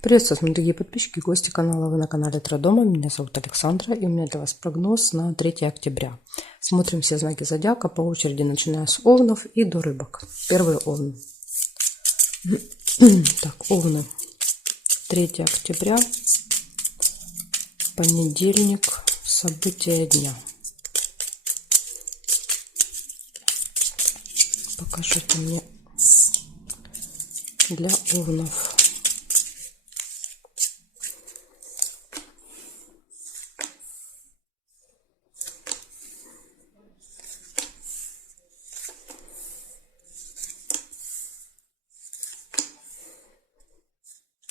Приветствую, дорогие подписчики, гости канала. Вы на канале Традома. Меня зовут Александра, и у меня для вас прогноз на 3 октября. Смотрим все знаки зодиака по очереди, начиная с овнов и до рыбок. Первый овн. Так, овны. 3 октября, понедельник, события дня. Покажите мне для овнов.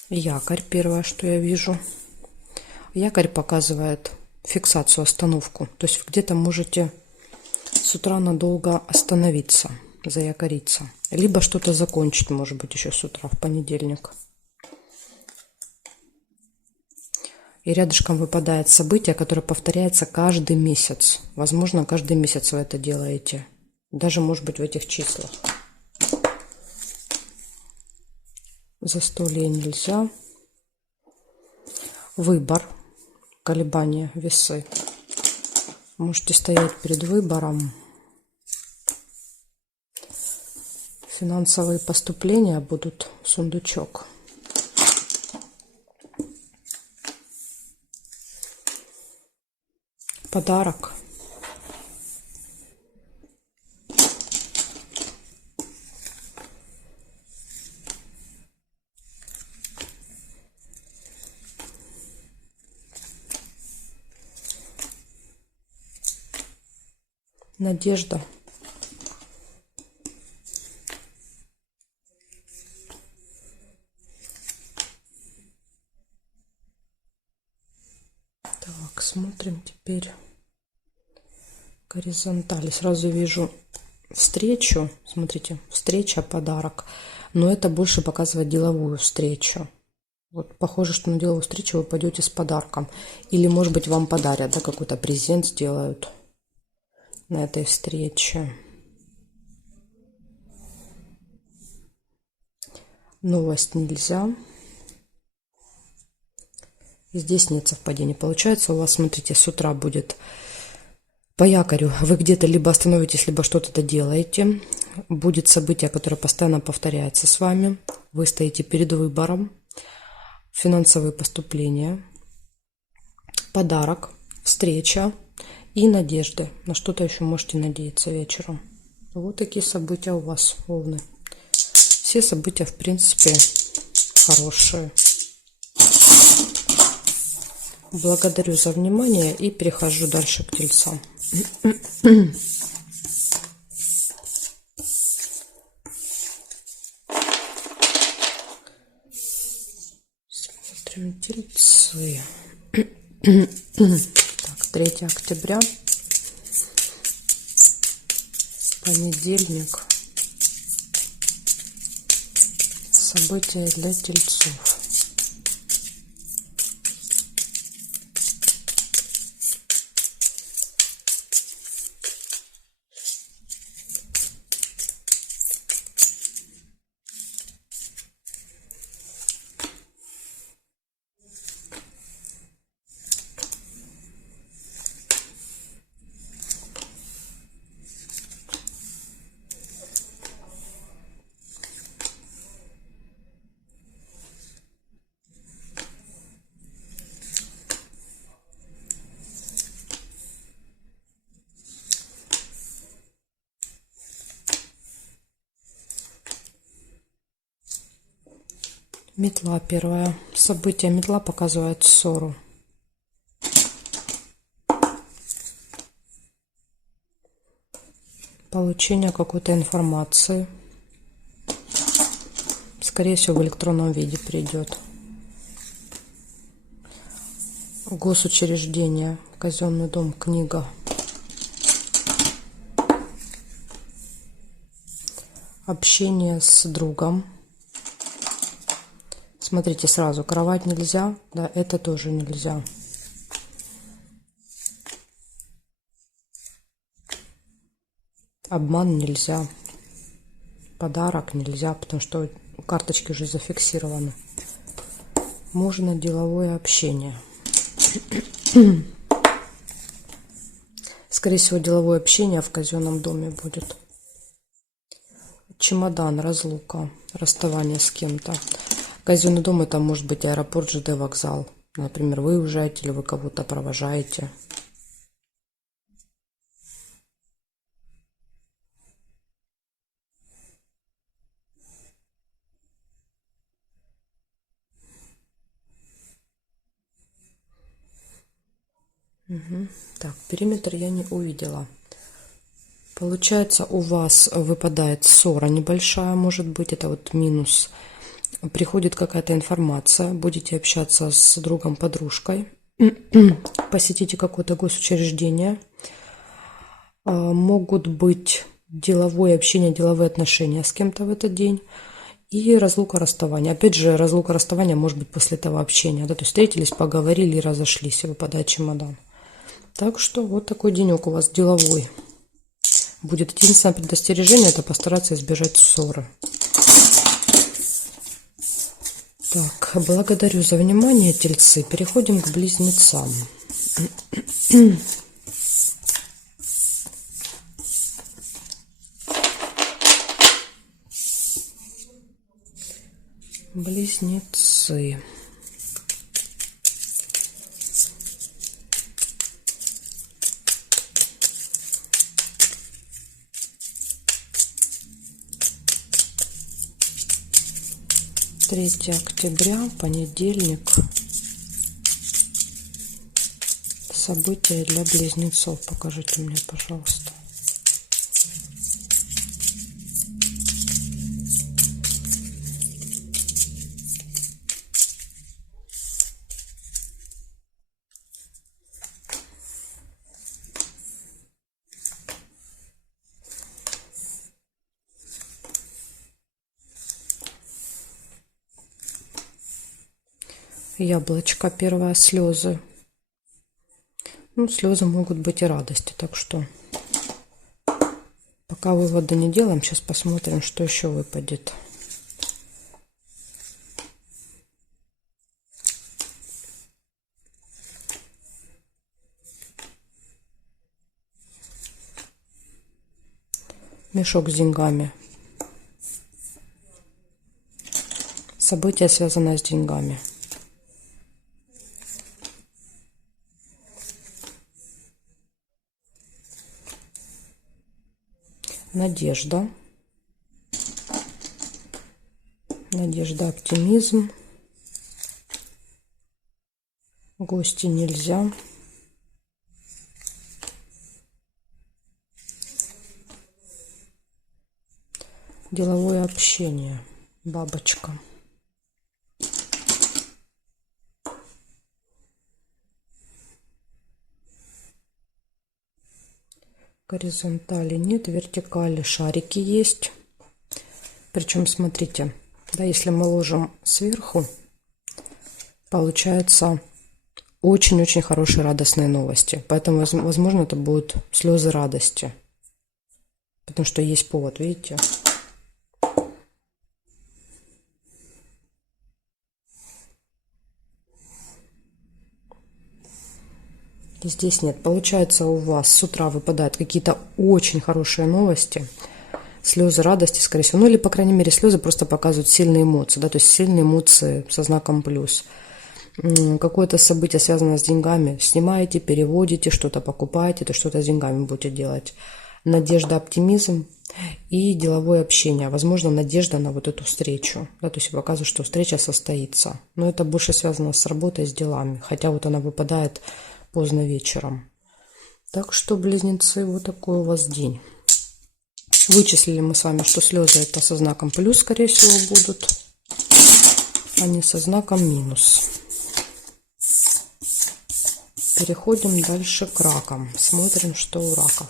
Якорь, первое, что я вижу. Якорь показывает фиксацию, остановку. То есть вы где-то можете с утра надолго остановиться, заякориться. Либо что-то закончить, может быть, еще с утра, в понедельник. И рядышком выпадает событие, которое повторяется каждый месяц. Возможно, каждый месяц вы это делаете. Даже, может быть, в этих числах. Застолье нельзя. Выбор, колебания, весы. Можете стоять перед выбором. Финансовые поступления будут, сундучок. Подарок. Надежда. Так, смотрим теперь горизонтали. Сразу вижу встречу. Смотрите, встреча, подарок. Но это больше показывает деловую встречу. Вот похоже, что на деловую встречу вы пойдете с подарком. Или, может быть, вам подарят, да, какой-то презент сделают на этой встрече. Новость нельзя. Здесь нет совпадений. Получается, у вас, смотрите, с утра будет по якорю. Вы где-то либо остановитесь, либо что-то доделаете. Будет событие, которое постоянно повторяется с вами. Вы стоите перед выбором. Финансовые поступления. Подарок. Встреча. И надежды. На что-то еще можете надеяться вечером. Вот такие события у вас, овны. Все события, в принципе, хорошие. Благодарю за внимание и перехожу дальше к тельцам. Смотрим тельцы. Так, 3 октября, понедельник, события для тельцов. Метла первое. Событие метла показывает ссору. Получение какой-то информации. Скорее всего, в электронном виде придет. Госучреждение, казенный дом, книга. Общение с другом. Смотрите сразу, кровать нельзя, да, это тоже нельзя. Обман нельзя. Подарок нельзя, потому что карточки уже зафиксированы. можно деловое общение. Скорее всего, деловое общение в казенном доме будет. Чемодан, разлука, расставание с кем-то. Казенный дом — это может быть аэропорт, ЖД, вокзал. Например, вы уезжаете или вы кого-то провожаете. Угу. Так, периметр я не увидела. Получается, у вас выпадает ссора небольшая, может быть, это вот минус. Приходит какая-то информация, будете общаться с другом, подружкой, посетите какое-то госучреждение. Могут быть деловое общение, деловые отношения с кем-то в этот день. И разлука, расставание. Опять же, разлука, расставание может быть после этого общения. Да, то есть встретились, поговорили и разошлись, и выпадает чемодан. Так что вот такой денек у вас деловой будет. Единственное предостережение — это постараться избежать ссоры. Так, благодарю за внимание, тельцы. Переходим к близнецам. Близнецы. Третье октября, понедельник. События для близнецов. Покажите мне, пожалуйста. Яблочко первое, слезы. Ну, слезы могут быть и радости, так что пока вывода не делаем, сейчас посмотрим, что еще выпадет. Мешок с деньгами. Событие, связанное с деньгами. Надежда. Надежда, оптимизм. Гости нельзя. Деловое общение. Бабочка. Горизонтали нет, вертикали шарики есть. Причем, смотрите, да, если мы ложим сверху, получается очень-очень хорошие радостные новости. Поэтому, возможно, это будут слезы радости. Потому что есть повод, видите? Здесь нет. Получается, у вас с утра выпадают какие-то очень хорошие новости. Слезы радости, скорее всего. Ну или, по крайней мере, слезы просто показывают сильные эмоции. Да, то есть сильные эмоции со знаком плюс. Какое-то событие, связанное с деньгами. Снимаете, переводите, что-то покупаете, то что-то с деньгами будете делать. Надежда, оптимизм и деловое общение. Возможно, надежда на вот эту встречу. Да, то есть показывает, что встреча состоится. Но это больше связано с работой, с делами. Хотя вот она выпадает поздно вечером. Так что, близнецы, вот такой у вас день. Вычислили мы с вами, что слезы это со знаком плюс, скорее всего, будут, а не со знаком минус. Переходим дальше к ракам. Смотрим, что у раков.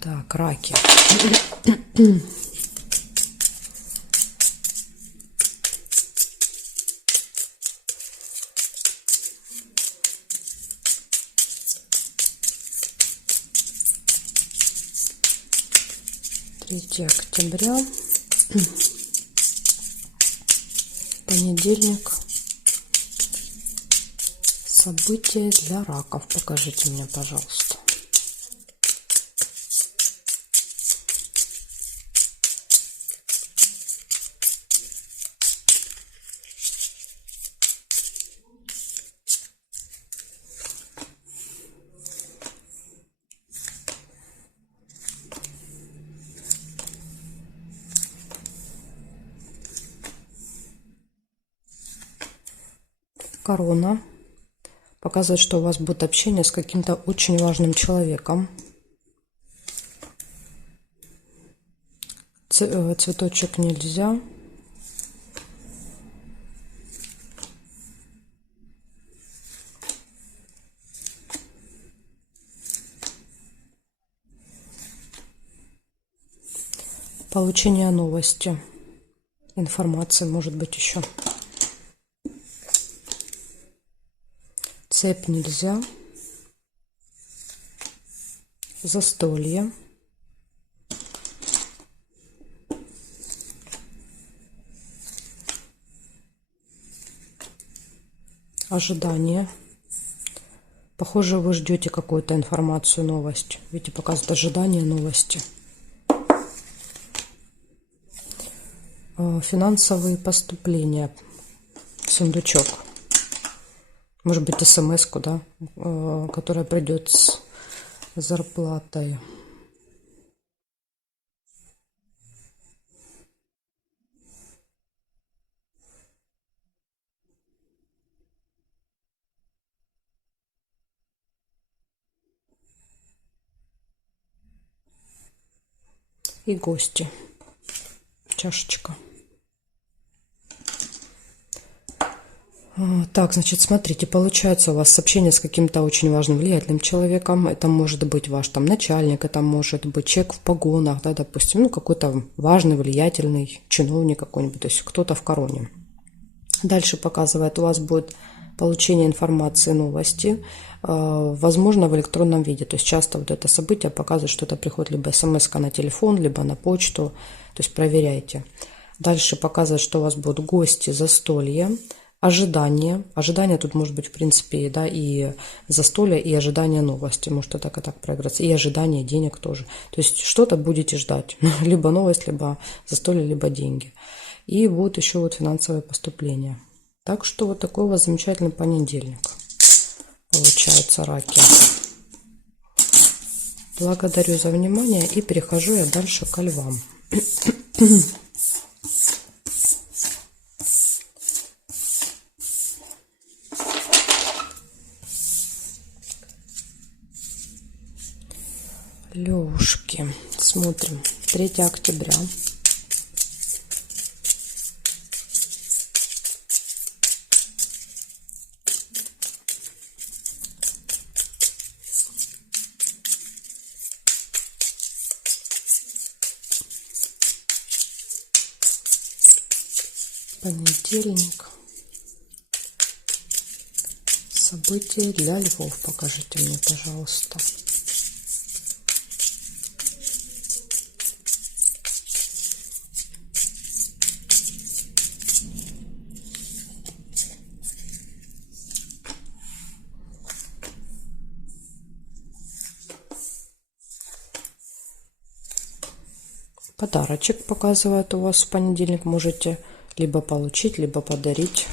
Так, раки. 3 октября, понедельник. События для раков. Покажите мне, пожалуйста. Корона. Показывает, что у вас будет общение с каким-то очень важным человеком. Цветочек нельзя. Получение новости. Информации, может быть, еще. Цепь нельзя. Застолье. Ожидание. Похоже, вы ждете какую-то информацию, новость. Видите, показывает ожидание новости. Финансовые поступления. Сундучок. Может быть, смс-ку, да, которая придет с зарплатой. И гости. Чашечка. Так, значит, смотрите, получается у вас сообщение с каким-то очень важным, влиятельным человеком. Это может быть ваш там начальник, это может быть человек в погонах, да, допустим, ну, какой-то важный, влиятельный чиновник какой-нибудь, то есть кто-то в короне. Дальше показывает, у вас будет получение информации, новости, возможно, в электронном виде. То есть часто вот это событие показывает, что это приходит либо смс на телефон, либо на почту. То есть проверяйте. Дальше показывает, что у вас будут гости, застолье, ожидание. Ожидание тут может быть, в принципе, да, и застолье, и ожидание новости. Может и так проиграться. И ожидание денег тоже. То есть что-то будете ждать. Либо новость, либо застолье, либо деньги. И будет еще вот финансовое поступление. Так что вот такой у вас замечательный понедельник. Получается, раки. Благодарю за внимание и перехожу я дальше ко львам. Левушки. Смотрим. 3 октября. Понедельник. События для львов. Покажите мне, пожалуйста. Подарочек показывает у вас в понедельник. Можете либо получить, либо подарить.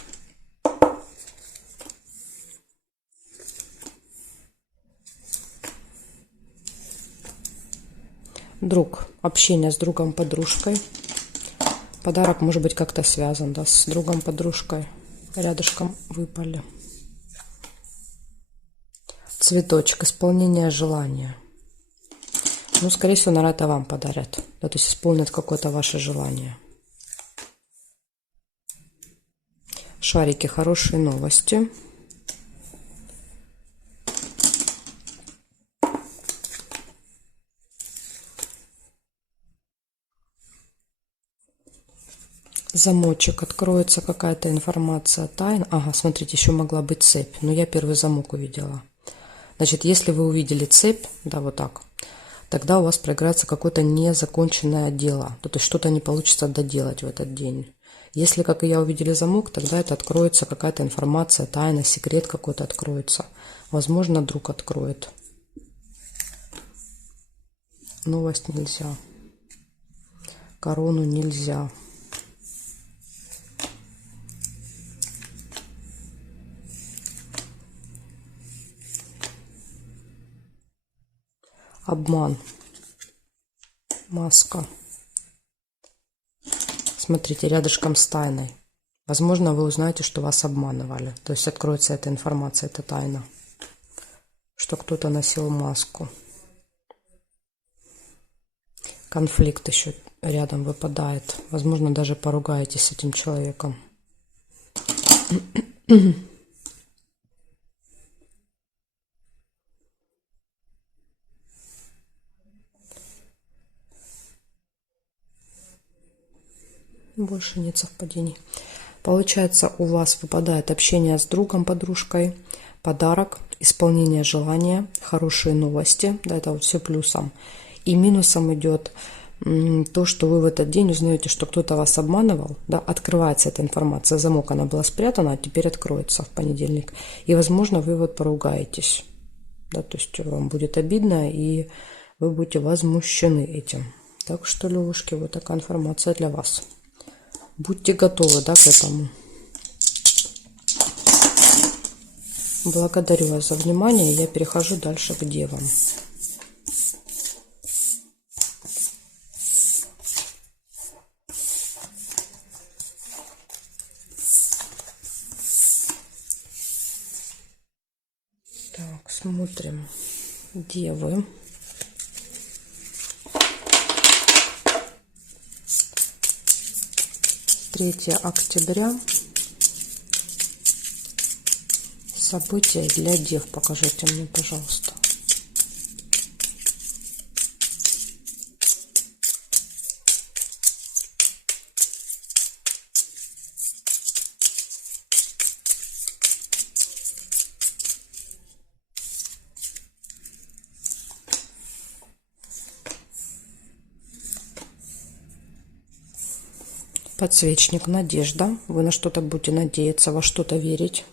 Друг. Общение с другом, подружкой. Подарок может быть как-то связан, да, с другом, подружкой. Рядышком выпали. Цветочек. Исполнение желания. Ну, скорее всего, наверное, это вам подарят. Да, то есть исполнят какое-то ваше желание. Шарики. Хорошие новости. Замочек. Откроется какая-то информация, тайна. Ага, смотрите, еще могла быть цепь. Но я первый замок увидела. Значит, если вы увидели цепь, да, вот так, тогда у вас проиграется какое-то незаконченное дело. То есть что-то не получится доделать в этот день. Если, как и я, увидели замок, тогда это откроется какая-то информация, тайна, секрет какой-то откроется. Возможно, друг откроет. Новость нельзя. Корону нельзя. Обман. Маска. Смотрите, рядышком с тайной. Возможно, вы узнаете, что вас обманывали. То есть откроется эта информация, эта тайна. Что кто-то носил маску. Конфликт еще рядом выпадает. Возможно, даже поругаетесь с этим человеком. Больше нет совпадений. Получается, у вас выпадает общение с другом, подружкой, подарок, исполнение желания, хорошие новости. Да, это вот все плюсом. И минусом идет то, что вы в этот день узнаете, что кто-то вас обманывал. Да, открывается эта информация. Замок, она была спрятана, а теперь откроется в понедельник. И, возможно, вы вот поругаетесь. Да, то есть вам будет обидно, и вы будете возмущены этим. Так что, левушки, вот такая информация для вас. Будьте готовы, да, к этому. Благодарю вас за внимание. Я перехожу дальше к девам. Так, смотрим. Девы. Третье октября. События для дев. Покажите мне, пожалуйста. Подсвечник, надежда. Вы на что-то будете надеяться, во что-то верить.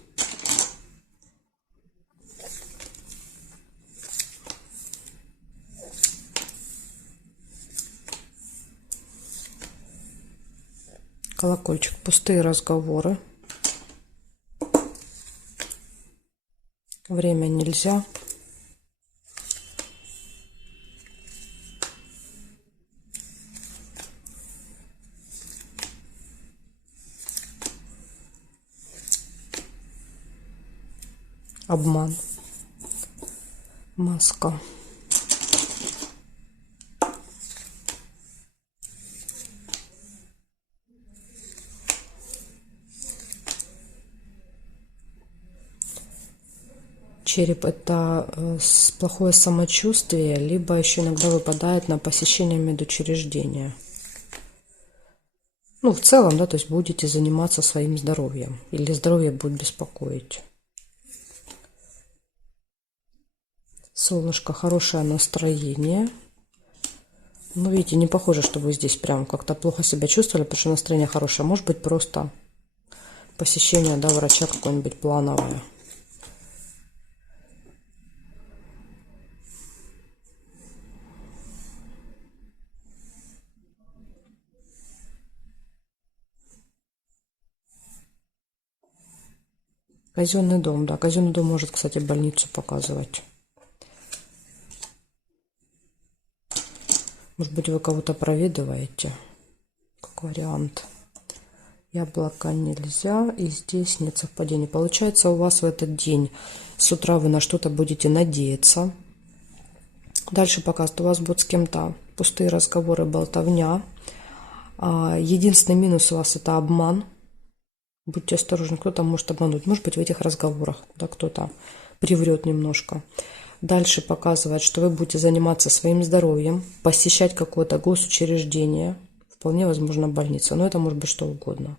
Колокольчик, пустые разговоры. Время нельзя. Обман. Маска. Череп – это плохое самочувствие, либо еще иногда выпадает на посещение медучреждения. Ну, в целом, да, то есть будете заниматься своим здоровьем, или здоровье будет беспокоить. Солнышко, хорошее настроение. Ну, видите, не похоже, что вы здесь прям как-то плохо себя чувствовали, потому что настроение хорошее. Может быть, просто посещение, да, врача какое-нибудь плановое. Казенный дом, да. Казенный дом может, кстати, больницу показывать. Может быть, вы кого-то проведываете, как вариант. Яблоко нельзя, и здесь нет совпадений. Получается, у вас в этот день с утра вы на что-то будете надеяться. Дальше показывает, у вас будут с кем-то пустые разговоры, болтовня. Единственный минус у вас – это обман. Будьте осторожны, кто-то может обмануть. Может быть, в этих разговорах, да, кто-то приврет немножко. Дальше показывает, что вы будете заниматься своим здоровьем, посещать какое-то госучреждение, вполне возможно больницу, но это может быть что угодно.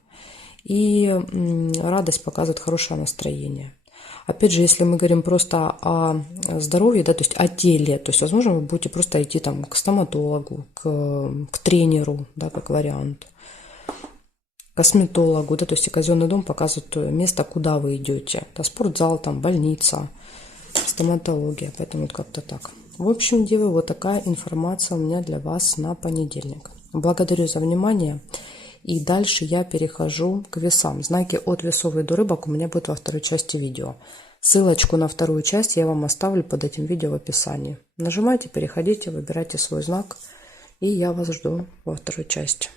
И радость показывает хорошее настроение. Опять же, если мы говорим просто о здоровье, да, то есть о теле, то есть, возможно, вы будете просто идти там к стоматологу, к тренеру, да, как вариант, косметологу, да, то есть и казенный дом показывает то место, куда вы идете. Да, спортзал, там, больница, стоматология, поэтому вот как-то так. В общем, девы, вот такая информация у меня для вас на понедельник. Благодарю за внимание. И дальше я перехожу к весам. Знаки от весов и до рыбок у меня будет во второй части видео. Ссылочку на вторую часть я вам оставлю под этим видео в описании. Нажимайте, переходите, выбирайте свой знак. И я вас жду во второй части.